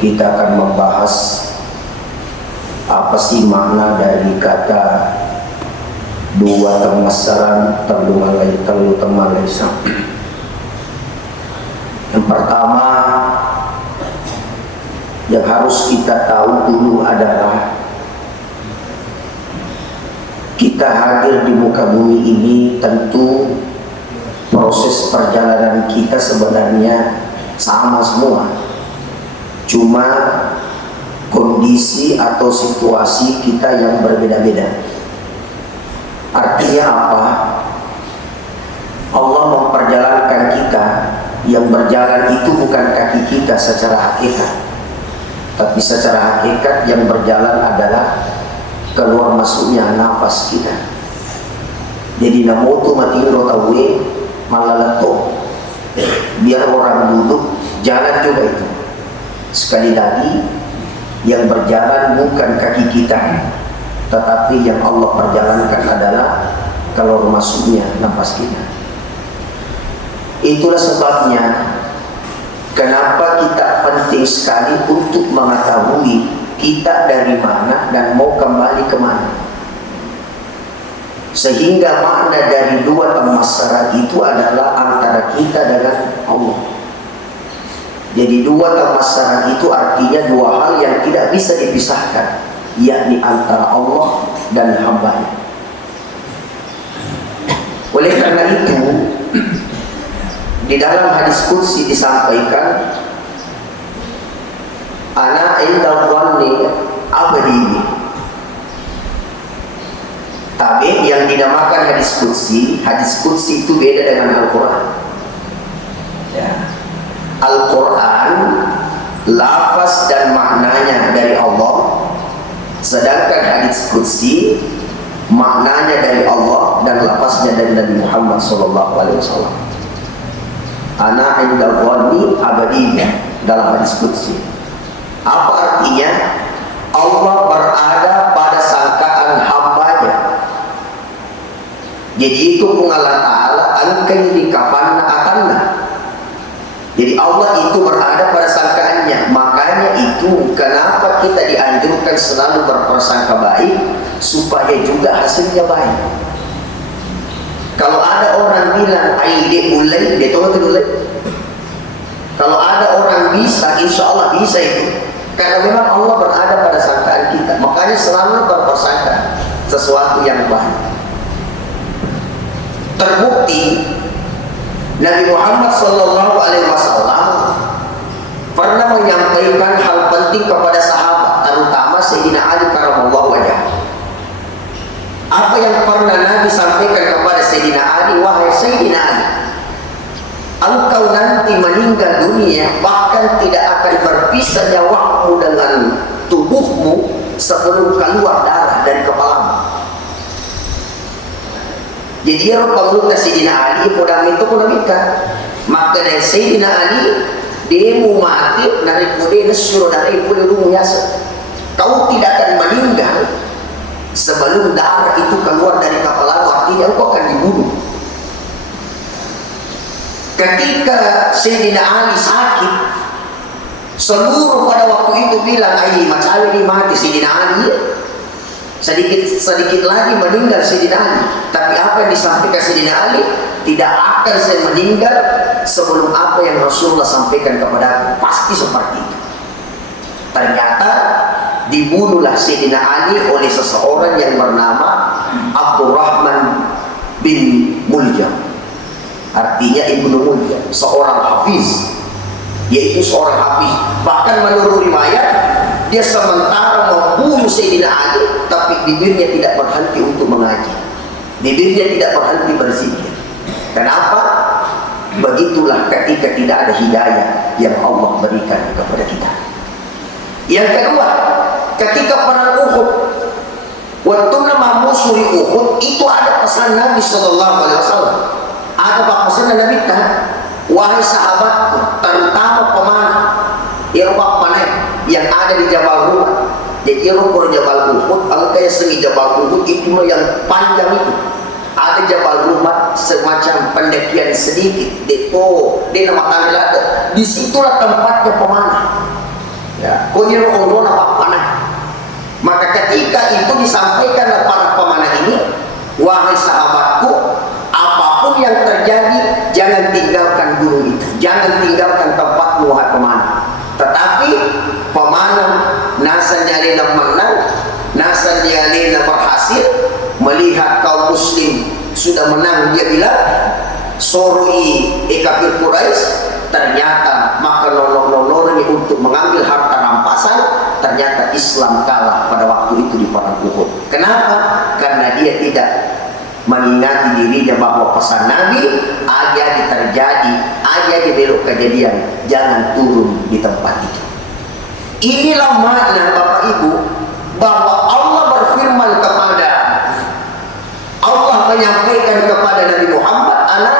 kita akan membahas apa sih makna dari kata dua temasaran terlalu teman lesang. Yang pertama yang harus kita tahu dulu adalah kita hadir di muka bumi ini, tentu proses perjalanan kita sebenarnya sama semua, cuma kondisi atau situasi kita yang berbeda-beda. Artinya apa? Allah memperjalankan kita, yang berjalan itu bukan kaki kita secara hakikat, tapi secara hakikat yang berjalan adalah keluar masuknya nafas kita. Jadi namoto matingro tawe malalato, biar orang duduk jalan juga itu. Sekali lagi, yang berjalan bukan kaki kita, tetapi yang Allah perjalankan adalah keluar masuknya nafas kita. Itulah sebabnya kenapa kita penting sekali untuk mengetahui kita dari mana dan mau kembali kemana. Sehingga makna dari dua temasaran itu adalah antara kita dengan Allah. Jadi dua temasaran itu artinya dua hal yang tidak bisa dipisahkan, yakni antara Allah dan hamba-Nya. Oleh karena itu, di dalam hadis qudsi disampaikan, ana inda dhanni abdi. Tapi yang dinamakan hadis qudsi itu beda dengan Al-Quran. Ya. Al-Quran lafaz dan maknanya dari Allah, sedangkan hadis qudsi maknanya dari Allah dan lafaznya dari Nabi Muhammad SAW. Ana inda dhanni abdi dalam hadis qudsi. Apa artinya? Allah berada pada sangkaan hambanya. Jadi itu pengalat ta'ala angkai dikafanna akanna. Jadi Allah itu berada pada sangkaannya. Makanya itu kenapa kita dianjurkan selalu berprasangka baik, supaya juga hasilnya baik. Kalau ada orang bilang aide ulai, dia tahu itu ulai. Kalau ada orang bisa, insya Allah bisa itu. Karena memang Allah berada pada sangkaan kita. Makanya selalu berprasangka sesuatu yang baik. Terbukti Nabi Muhammad SAW pernah menyampaikan hal penting kepada sahabat, terutama Sayyidina Ali karramallahu wajhah. Apa yang pernah Nabi sampaikan kepada Sayyidina Ali? Wahai Sayyidina Ali, engkau nanti meninggal dunia, bahkan tidak akan berpisah nyawamu dengan tubuhmu sebelum keluar darah dari kepalamu. Jadi dia rupa Sayyidina Ali podang itu pun kita. Maka dari Sayyidina Ali dia mau mati dari kude nesuruh dari kude rumu yasa. Kau tidak akan meninggal sebelum darah itu keluar dari kepalamu, artinya kau akan dibunuh. Ketika Sayyidina Ali sakit, seluruh pada waktu itu bilang, "Ai, macam ini mati Sayyidina Ali." Sedikit lagi meninggal Sayyidina Ali. Tapi apa yang disampaikan Sayyidina Ali? Tidak akan saya meninggal sebelum apa yang Rasulullah sampaikan kepada aku. Pasti seperti itu. Ternyata dibunuhlah Sayyidina Ali oleh seseorang yang bernama Abdurrahman bin Muljam. Artinya Ibnu Muljam, seorang hafiz, yaitu seorang hafiz. Bahkan menurut riwayat, dia sementara membunuh Sayyidina Ali, tapi bibirnya tidak berhenti untuk mengaji. Bibirnya tidak berhenti berzikir. Kenapa? Begitulah ketika tidak ada hidayah yang Allah berikan kepada kita. Yang kedua, ketika perang Uhud, waktu nama musuh di Uhud, itu ada pesan Nabi SAW. Ada pesan Nabi kita, wahai sahabatku, terutama pemanah, yang ada di Jabal Rumat. Jadi ukur Jabal Uhud, angkanya segi Jabal Uhud itu yang panjang itu. Ada Jabal Rumat semacam pendakian sedikit, depo, di nama tangga. Disitulah tempatnya pemanah. Ya. kau niro apa panah. Maka ketika itu disampaikan oleh para pemanah ini, wahai sahabatku, apapun yang terjadi, jangan tinggalkan gunung itu, jangan tinggalkan tempatmu wahai pemanah. Tetapi pemanah nasa nyalina menang, nasa nyalina berhasil, melihat kaum muslim sudah menang, dia bilang soroi kafir Quraisy. Ternyata maka nolong ini untuk mengambil harta rampasan. Ternyata Islam kalah pada waktu itu di perang Uhud. Kenapa? Karena dia tidak mengingati dirinya bahwa pesan Nabi aja terjadi, aja belok kejadian, jangan turun di tempat itu. Inilah makna Bapak Ibu bahwa Allah berfirman kepada, Allah menyampaikan kepada Nabi Muhammad, ana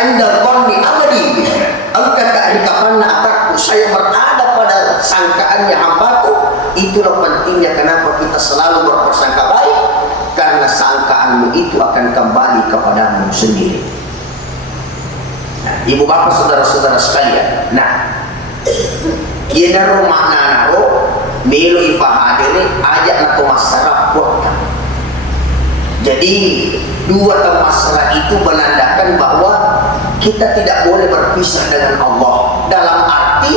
inda dhanni abdi, engkau keadikapanna atakku, saya berada pada sangkaannya hambaku. Itulah pentingnya kenapa kita selalu berprasangka baik, karena sangkaanmu itu akan kembali kepadamu sendiri. Nah, ibu bapak saudara-saudara sekalian, nah yenaro makna naro melo ifahadere ajak nato masyarakat. Jadi dua masalah itu menandakan bahwa kita tidak boleh berpisah dengan Allah. Dalam arti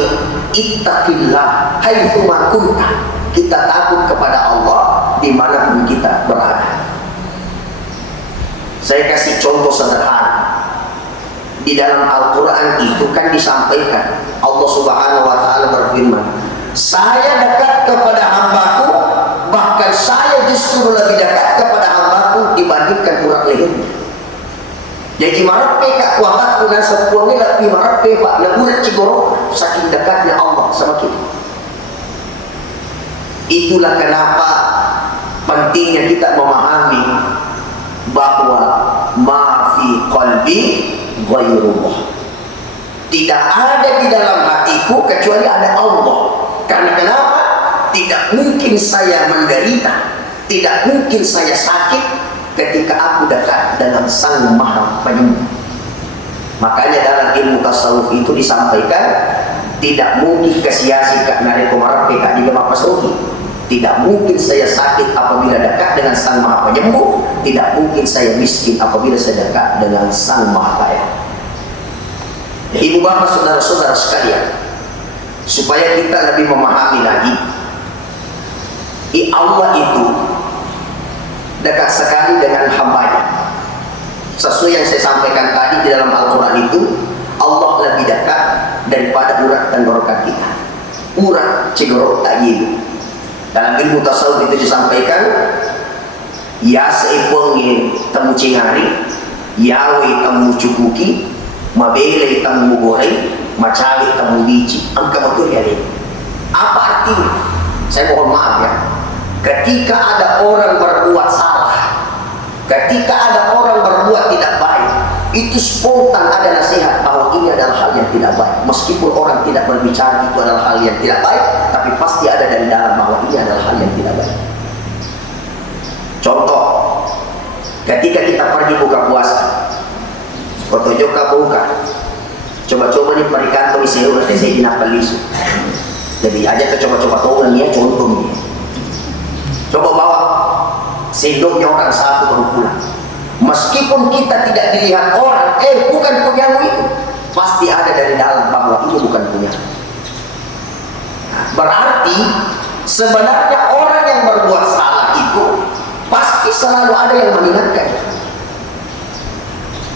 ittaqillah haitsu ma kunta. Kita takut kepada Allah dimanapun kita berada. Saya kasih contoh sederhana. Di dalam Al-Quran itu kan disampaikan Allah Subhanahu wa Ta'ala berfirman, saya dekat kepada hambaku, bahkan saya justru lebih dekat kepada hambaku dibandingkan urat lehernya. Jadi marape kak kuatatku dan sepuangnya lebih marape pak nabulat cigoro, saking dekatnya Allah sama kita. Itulah kenapa pentingnya kita memahami bahwa ma fi qalbi ghairullah. Tidak ada di dalam hatiku kecuali ada Allah. Karena kenapa? Tidak mungkin saya menderita, tidak mungkin saya sakit ketika aku dekat dengan Sang Maha Penyembuh. Makanya dalam ilmu tasawuf itu disampaikan, tidak mungkin kesia-sia karena rekomarape kak di lima pasrohi. Tidak mungkin saya sakit apabila dekat dengan Sang Maha Penyembuh. Tidak mungkin saya miskin apabila saya dekat dengan Sang Maha Kaya. Ibu bapak saudara-saudara sekalian, supaya kita lebih memahami lagi, Allah itu dekat sekali dengan hambanya. Sesuai yang saya sampaikan tadi di dalam Al-Quran itu, Allah lebih dekat daripada urat tenggorokan kita. Urat cigorok tak yidu. Dalam ilmu tasawuf itu disampaikan, ya seipongi temu cingari, yawe temu cukuki, mabele temu goreng, macawi temu biji. Angka betul ya ini. Apa artinya? Saya mohon maaf ya. Ketika ada orang berbuat salah, ketika ada orang berbuat tidak baik, itu spontan ada nasihat bahwa ini adalah hal yang tidak baik. Meskipun orang tidak berbicara itu adalah hal yang tidak baik, tapi pasti ada dari dalam bahwa ini adalah hal yang tidak baik. Contoh, ketika kita pergi buka puasa, foto joka buka, coba-coba nih perikan tuh isi urat saya dinapal lisu. Jadi aja ke coba-coba tahu ya contohnya. Coba bawa sendoknya orang satu baru pulang. Meskipun kita tidak dilihat orang, bukan punyamu itu, pasti ada dari dalam bahwa ini bukan punya. Nah, berarti sebenarnya orang yang berbuat salah itu pasti selalu ada yang mengingatkan.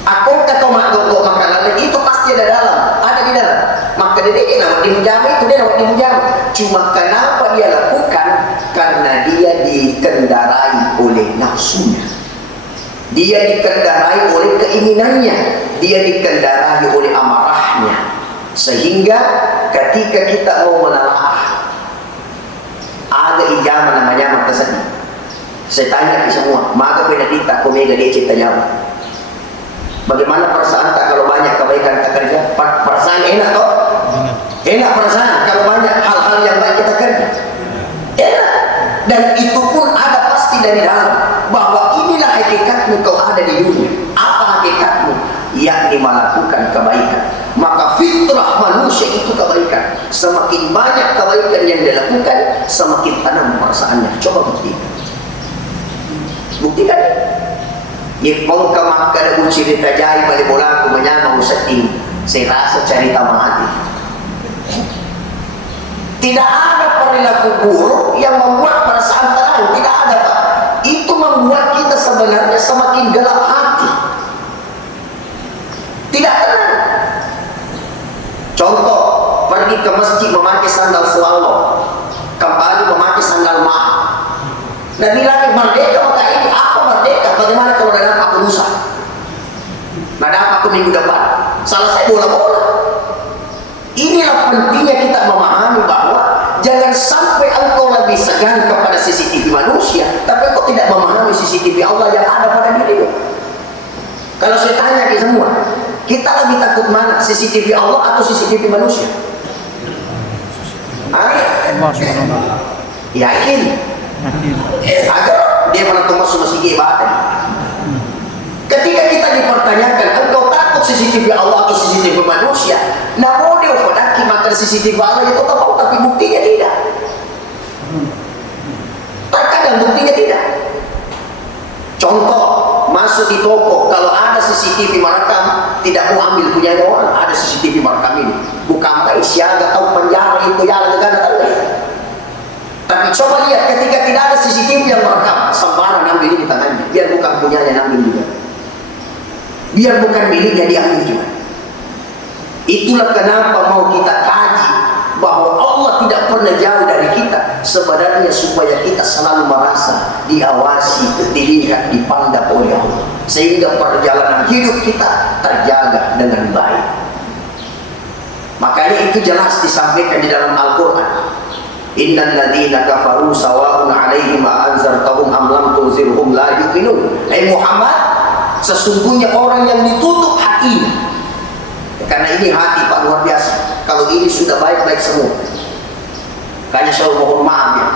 Aku kata mak gogok makanan itu pasti ada di dalam. Maka dia nak dimenjam itu dia nak dimenjam. Cuma kenapa dia lakukan? Karena dia dikendarai oleh nafsunya. Dia dikendarai oleh keinginannya, dia dikendarai oleh amarahnya. Sehingga ketika kita mau menelaah, ada ijaman namanya mata sedih. Saya tanya ke semua, maka penadita komega dia cipta jawab. Bagaimana perasaan tak kalau banyak kebaikan kita kerja? Perasaan enak toh? Enak perasaan kalau banyak hal-hal yang baik kita kerja. Enak. Dan itu pun ada pasti dari dalam bahwa inilah hakikatmu kau ada di dunia. Apa hakikatmu? Yakni melakukan kebaikan. Maka fitrah manusia itu kebaikan. Semakin banyak banyak kebaikan yang dilakukan, semakin tanam perasaannya. Coba buktikan. Buktikan. Ipong kamak ka na cerita jay balik bola kumanyamang usating saya rasa cerita mati. Tidak ada perilaku buruk yang membuat perasaan terang. Tidak ada, Pak. Itu membuat kita sebenarnya semakin gelap hati. Tidak tenang. Contoh, pergi ke masjid memakai sandal swallow, kembali memakai sandal mahal. Dan bilang merdeka, maka ini apa merdeka? Bagaimana kalau dalam aku lusa? Nah, aku minggu depan selesai bola-bola. Inilah pentingnya kita memahami bahwa jangan sampai engkau lebih segan kepada CCTV manusia, tapi engkau tidak memahami CCTV Allah yang ada pada dirimu. Kalau saya tanya ke semua, kita lebih takut mana? CCTV Allah atau CCTV manusia? Yakin? Agar dia menentukan masuk ibadah. Ketika kita dipertanyakan, engkau takut CCTV Allah atau CCTV manusia? Namun dia fadaki maka CCTV Allah itu tahu, tapi buktinya tidak. Terkadang buktinya tidak. Contoh, masuk di toko, kalau ada CCTV merekam, tidak mau ambil punya orang. Ada CCTV merekam ini, bukan kayak siaga atau penjara itu yang negara. Tapi coba lihat, ketika tidak ada CCTV yang merekam, sembarang ambil ini tangannya, biar bukan punyanya ambil juga, biar bukan miliknya diambil juga. Itulah kenapa mau kita kaji bahwa Allah tidak pernah jauh dari kita, sebenarnya supaya kita selalu merasa diawasi, dilihat, dipandang oleh Allah, sehingga perjalanan hidup kita terjaga dengan baik. Makanya itu jelas disampaikan di dalam Al-Quran. Innal ladzina kafaru sawa'un 'alaihim a'anzartahum am lam tunzirhum la yu'minun. Muhammad, sesungguhnya orang yang ditutup hatinya. Karena ini hati, Pak, luar biasa. Kalau ini sudah baik-baik semua. Kayaknya saya mohon maaf ya.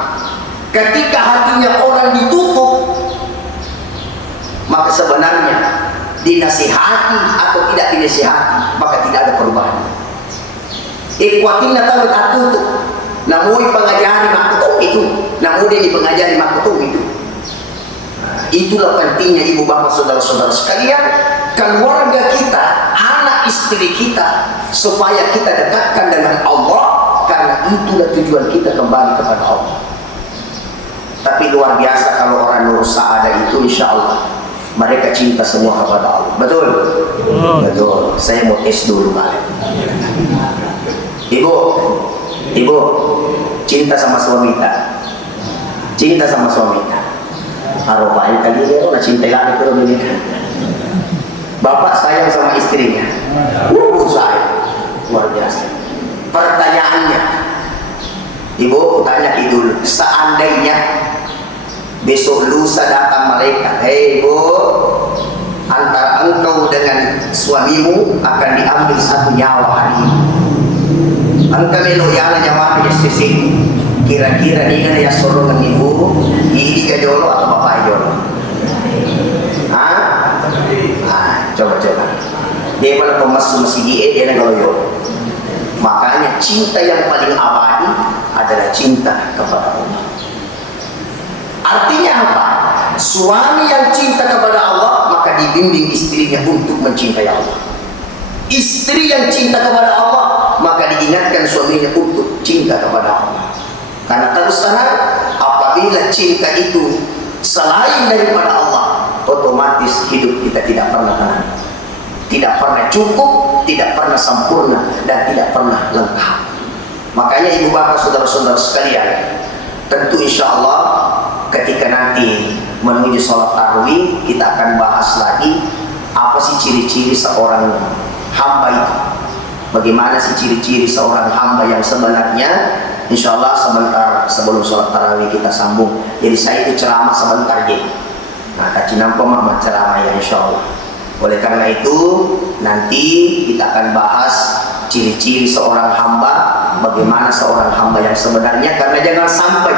Ketika hatinya orang ditutup, maka sebenarnya dinasihati atau tidak dinasihati, maka tidak ada perubahan. Ikhwatin tahu tak tutup. Namun pengajari makutung itu, namun dia dipengajari makutung itu. Itulah pentingnya ibu bapak saudara-saudara sekalian, keluarga kita, anak istri kita, supaya kita dekatkan dengan Allah, karena itulah tujuan kita kembali kepada Allah. Tapi luar biasa kalau orang Nur Saada itu, insya Allah mereka cinta semua kepada Allah. Betul? Betul. Saya mau tes dulu balik. Ibu, cinta sama suami tak? Cinta sama suami tak? Arobain kali dia orang cinta lagi kalau menikah. Bapak sayang sama istrinya. Sayang, luar biasa. Pertanyaannya, ibu tanya idul, seandainya besok lusa datang malaikat, hei ibu, antara engkau dengan suamimu akan diambil satu nyawa hari ini. Engkau loyal nyawa dia sisi. Kira-kira ni kan ya suruh dengan ibu, ini ke jolo atau bapak jolo? Coba. Dia pada pemasuk masih dia dengan loyo. Makanya cinta yang paling abadi adalah cinta kepada Allah. Artinya apa? Suami yang cinta kepada Allah, maka dibimbing istrinya untuk mencintai Allah. Istri yang cinta kepada Allah, maka diingatkan suaminya untuk cinta kepada Allah. Karena terus terang, apabila cinta itu selain daripada Allah, otomatis hidup kita tidak pernah tenang, tidak pernah cukup, tidak pernah sempurna, dan tidak pernah lengkap. Makanya ibu bapak saudara-saudara sekalian, tentu insya Allah ketika nanti menuju sholat tarawih, kita akan bahas lagi apa sih ciri-ciri seorang hamba itu. Bagaimana sih ciri-ciri seorang hamba yang sebenarnya. Insya Allah sebentar sebelum sholat tarawih kita sambung. Jadi saya itu ceramah sebentar gitu. Nah, kaci nampak mama ceramah ya insya Allah. Oleh karena itu nanti kita akan bahas ciri-ciri seorang hamba, bagaimana seorang hamba yang sebenarnya. Karena jangan sampai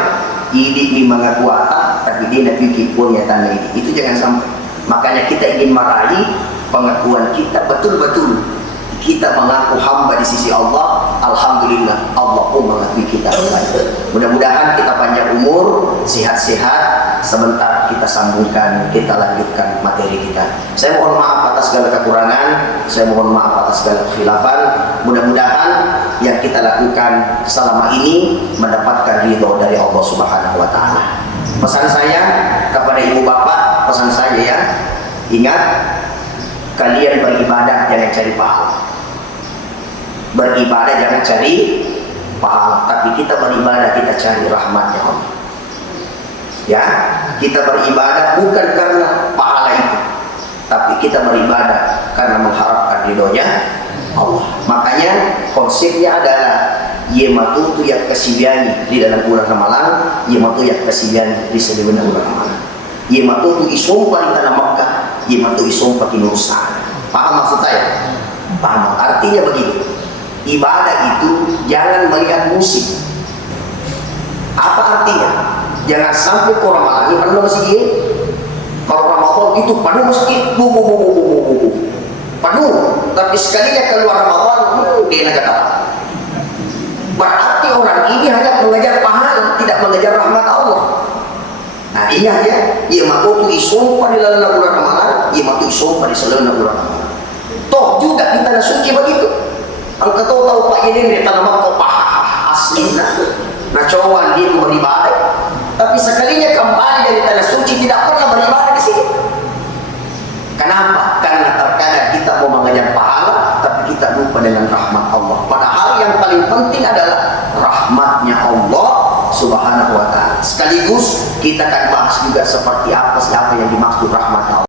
ini mengaku apa, tapi dia nak bikin punya tanda ini. Itu jangan sampai. Makanya kita ingin meraih pengakuan kita betul-betul. Kita mengaku hamba di sisi Allah, alhamdulillah Allah pun mengakui kita baik. Mudah-mudahan kita panjang umur, sehat-sehat. Sebentar kita sambungkan, kita lanjutkan materi kita. Saya mohon maaf atas segala kekurangan, saya mohon maaf atas segala kekhilafan. Mudah-mudahan yang kita lakukan selama ini mendapatkan ridho dari Allah Subhanahu wa taala. Pesan saya kepada ibu bapak, pesan saya ya, ingat, kalian beribadah jangan cari pahala. Beribadah jangan cari pahala, tapi kita beribadah kita cari rahmatnya Allah. Ya, kita beribadah bukan karena pahala itu, tapi kita beribadah karena mengharapkan ridhonya Allah. Makanya konsepnya adalah yematutu yak kasibiani di dalam bulan Ramadan, yematu yak kasibiani di seluruh bulan Ramadan. Yematutu isompa di tanah Makkah, yematu isompa di Nusa. Paham maksud saya? Paham? Artinya begini, ibadah itu jangan melihat musim. Apa artinya? Jangan sampai ke Ramadan ini penuh masjid. Kalau Ramadan itu penuh masjid, penuh. Tapi sekalinya keluar Ramadan, dia nak kata. Berarti orang ini hanya mengejar pahala, tidak mengejar rahmat Allah. Nah ingat ya, ia matu isompa di dalam bulan Ramadan, ia matu isompa di seluruh bulan Ramadan. Toh juga di tanah suci begitu. Engkau tahu Pak ini di tanah Makkah asli nah cawan dia beribadah, tapi sekalinya kembali dari tanah suci tidak pernah beribadah di sini. Kenapa? Karena terkadang kita mau mengejar pahala, tapi kita lupa dengan rahmat Allah. Padahal yang paling penting adalah rahmatnya Allah Subhanahu wa taala. Sekaligus kita akan bahas juga seperti apa yang dimaksud rahmat Allah.